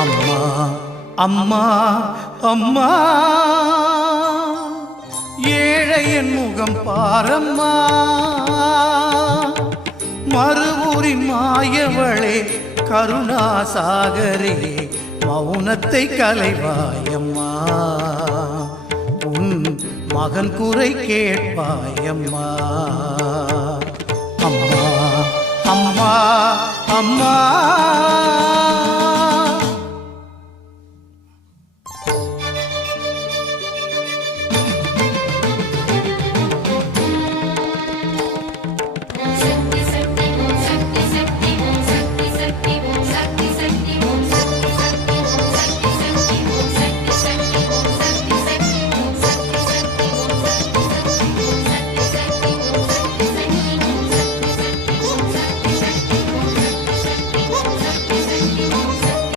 அம்மா அம்மா அம்மா ஏழையன் முகம் பாரம்மா மறுவூரின் மாயவளே கருணாசாகரே மௌனத்தை கலைவாயம்மா உன் மகன் குறை கேட்பாயம்மா அம்மா அம்மா அம்மா